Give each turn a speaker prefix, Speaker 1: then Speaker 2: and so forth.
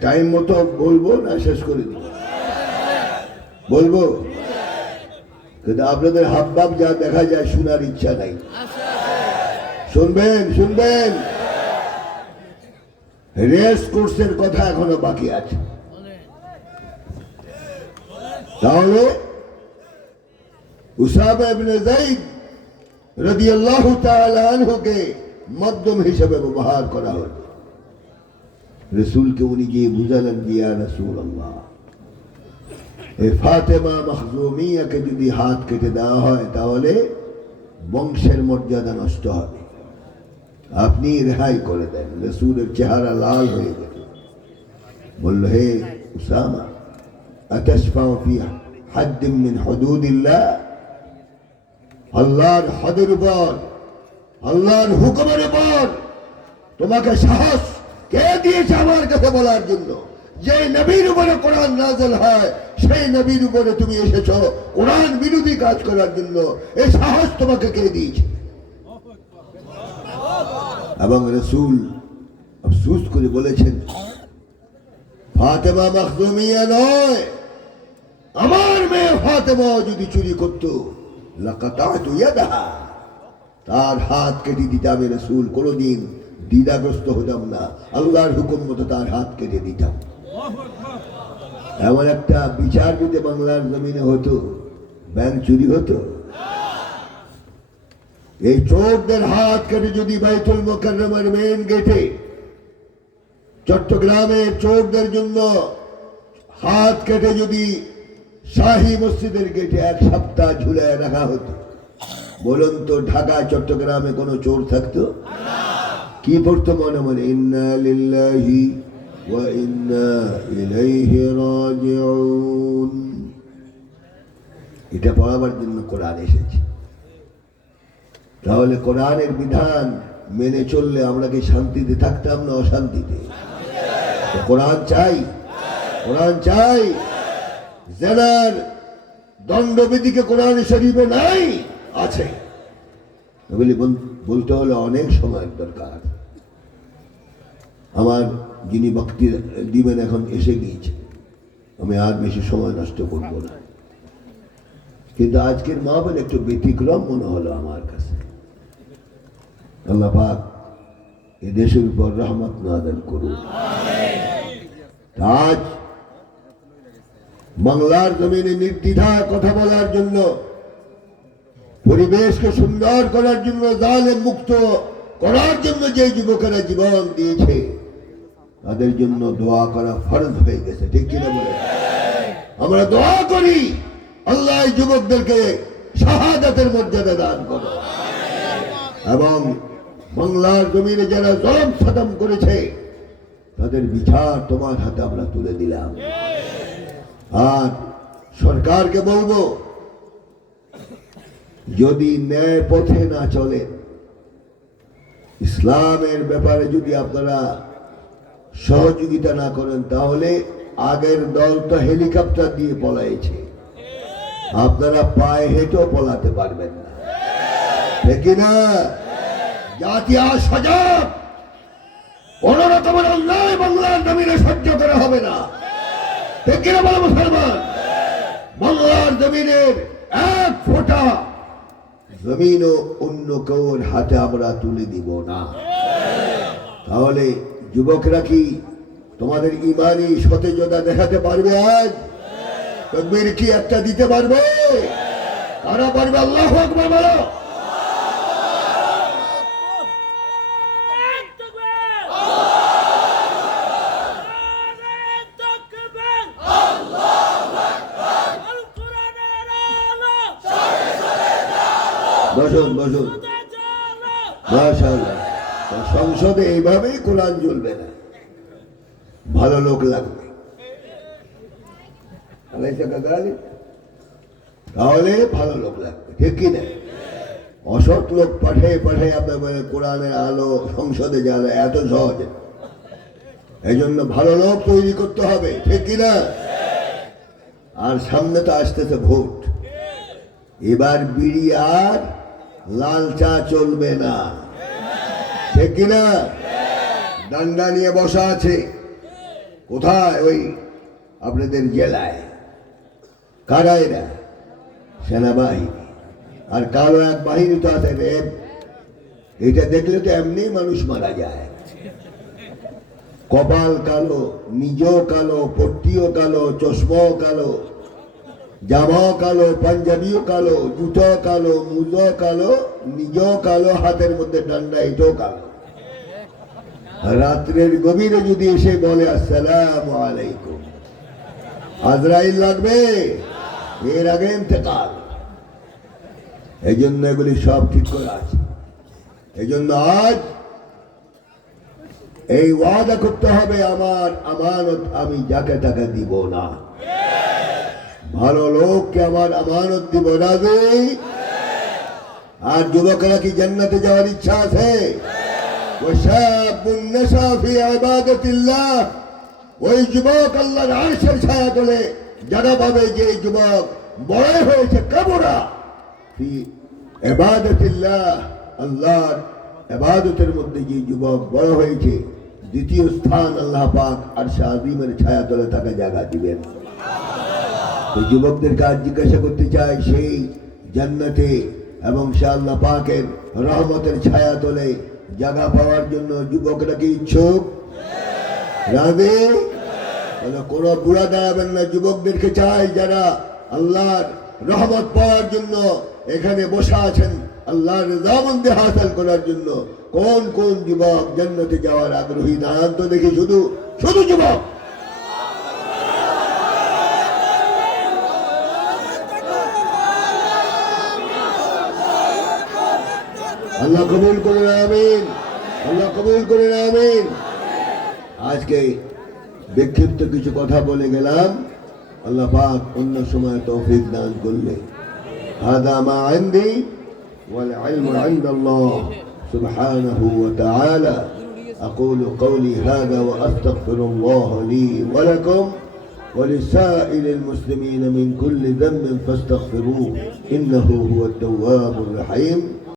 Speaker 1: Time মতো বলব না শেষ করে দিব? বলব? কিন্তু আপনাদের হাব ভাব যা দেখা যায় শোনার ইচ্ছা নাই। শুনবেন শুনবেন? রেস কোর্সের কথা এখনও বাকি আছে। তাহলে উসামা ইবনে মাধ্যম হিসেবে ব্যবহার করা হলো। রসুলকে উনি গিয়ে বুঝালেন গিয়া রসুল আল্লাহ এ ফাতেমা মখজুমিয়াকে যদি হাত কেটে দেওয়া হয়, তাহলে বংশের মর্যাদা নষ্ট হবে। আপনি রেহাই করে দেন, রসুলের চেহারা লাল হয়ে গেল বলল, হে উসামা আতসফি হাদ্দিম মিন হদুদিল্লাহ, আল্লাহর হদের উপর, আল্লাহর হুকুমের উপর তোমাকে সাহস কে দিয়েছে আমার কাছে বলার জন্য? যে নবীর উপরে কোরআন নাজল হয়, সেই নবীর উপরে তুমি এসেছ কোরআন বিরোধী কাজ করার জন্য। এই সাহস তোমাকে কে দিয়েছে? এবং রসুল আফসুস করে বলেছেন, ফাতেমা মখদুমিয়া নয়, আমার মেয়ে ফাতেমা যদি চুরি করতো, লাকাতাতু ইয়াদাহা, তার হাত কেটে দিতাম এ রসুল কোনোদিন দ্বিধাগ্রস্ত হতাম না। আল্লাহর হুকুম মতো তার হাত কেটে দিতাম। এমন একটা বিচার যদি বাংলার জমিনে হতো ব্যাংক চুরি হতো এই চোরদের হাত কেটে যদি বাইতুল মোকাররমের মেন গেটে চট্টগ্রামের চোরদের জন্য হাত কেটে যদি শাহী মসজিদের গেটে এক সপ্তাহ ঝুলে রাখা হতো বলুন তো ঢাকা চট্টগ্রামে কোনো চোর থাকতো? কি পড়তো মনে মনে? ইন্না লিল্লাহি ওয়া ইন্না ইলাইহি রাজিউন। এটা পড়াবার জন্য কোরআন এসেছে। তাহলে কোরআনের বিধান মেনে চললে আমরা কি শান্তিতে থাকতাম না অশান্তিতে? কোরআন চাই কোরআন চাই। জেনার দণ্ডবিধিকে কোরআন শরীফে নাই, আছে। বল- বলতে হলে অনেক সময়ের দরকার। আমার যিনি বক্তি দিবেন এখন এসে গিয়েছে। আমি আর বেশি সময় নষ্ট করব না। কিন্তু আজকের মাহফিল একটু ব্যতিক্রম মনে হলো আমার কাছে। আল্লাহ পাক এ দেশের উপর রহমত নাদন করুন আজ বাংলার জমিনে নির্দ্বিধা কথা বলার জন্য পরিবেশকে সুন্দর করার জন্য জালে মুক্ত করার জন্য যে যুবকেরা জীবন দিয়েছে, তাদের জন্য দোয়া করা ফরজ হয়ে গেছে। ঠিক কিনা বলে? আমরা দোয়া করি, আল্লাহ যুবকদেরকে শাহাদাতের মর্যাদা দান করো। এবং বাংলার জমিনে যারা জলম সাদম করেছে, তাদের বিচার তোমার হাতে আমরা তুলে দিলাম। আর সরকারকে বলব যদি ন্যায় পথে না চলে, ইসলামের ব্যাপারে যদি আপনারা সহযোগিতা না করেন, তাহলে আগের দল তো হেলিকপ্টার দিয়ে পলাইছে। আপনারা পায়ে হেঁটেও পলাতে পারবেন না। জাতি সজাগ কোন রকমের অন্যায় বাংলার জমিনে সহ্য করা হবে না। কিনা বলো মুসলমান? বাংলার জমিনের এক ফোঁটা জমিনও অন্য কেউর হাতে আমরা তুলে দিব না। তাহলে যুবকরা কি তোমাদের ইমানি সতেজতা দেখাতে পারবে আজ? তকবির কি একটা দিতে পারবে? কারা পারবে? আল্লাহ আকবার বলো। বসুন বসুন। মাশাআল্লাহ। তা সংসদে এইভাবেই কোরআন জ্বলবে না। ভালো লোক লাগবে? তাহলে ভালো লোক লাগবে, ঠিক কি না? অসৎ লোক পাঠিয়ে পাঠিয়ে আপনার বলে কোরআনের আলো, সংসদে যাবে এত সহজ। এই জন্য ভালো লোক তৈরি করতে হবে, ঠিক কি না? আর সামনে তো আসতেছে ভোট। এবার বিড়ি আর লাল চা চলবে না। ঠিক কিনা? ডান্ডা নিয়ে বসা আছে। কোথায় ওই আপনাদের জেলায়? কারা এরা? সেনাবাহিনী। আর কারও এক বাহিনী তো আছে রেব এটা দেখলে তো এমনি মানুষ মারা যায়। কপাল কালো, নিজও কালো, পট্টিও কালো, চশমাও কালো। জামাও কালো, পাঞ্জাবিও কালো, জুতো কালো, মুজো কালো, নিজও কালো, হাতের মধ্যে ডান্ডা, এটাও কালো। রাত্রের গভীরে যদি এসে বলে, আসসালাম আলাইকুম। আজরাইল লাগবে? এর আগে ইন্তেকাল। এই জন্য এগুলি সব ঠিক করে আছে। এই জন্য আজ এই ওয়াদা করতে হবে, আমার আমানত আমি যাকে তাকে দিব না। ভালো লোককে আমার আমানত দিব রাজি আর যুবকরা কি জান্নাতে যাওয়ার ইচ্ছা আছে? ওই যুবক আল্লাহর ছায়া তোলে যারা পাবে যে যুবক বড় হয়েছে কামরা আল্লাহর এবাদতের মধ্যে যে যুবক বড় হয়েছে, দ্বিতীয় স্থান আল্লাহ পাক আর শাহিমের ছায়া তোলে তাকে জায়গা দিবেন। ওই যুবকদের কাজ জিজ্ঞাসা করতে চাই সেই জান্নাতে এবং সে পাকের রহমতের ছায়া তোলে জায়গা পাওয়ার জন্য যুবকরা কি ইচ্ছুক? রাধে তাহলে বুড়া দাঁড়াবেন না, যুবকদেরকে চাই যারা আল্লাহর রহমত পাওয়ার জন্য এখানে বসা আছেন, আল্লাহর রেজামন্দি হাসিল করার জন্য। কোন কোন যুবক জান্নাতে যাওয়ার আগ্রহী? দাঁড়ান তো দেখি, শুধু শুধু যুবক। আল্লাহ কবুল করে আমিন আল্লাহ কবুল করে আমিন আজকে বিক্ষিপ্ত কিছু কথা বলে গেলাম আল্লাহ পাক অন্য সময় তৌফিক দান করলে هذا ما عندي والعلم عند الله سبحانه وتعالى أقول قولي هذا وأستغفر الله لي ولكم ولسائر المسلمين من كل ذنب فاستغفروه إنه هو التواب الرحيم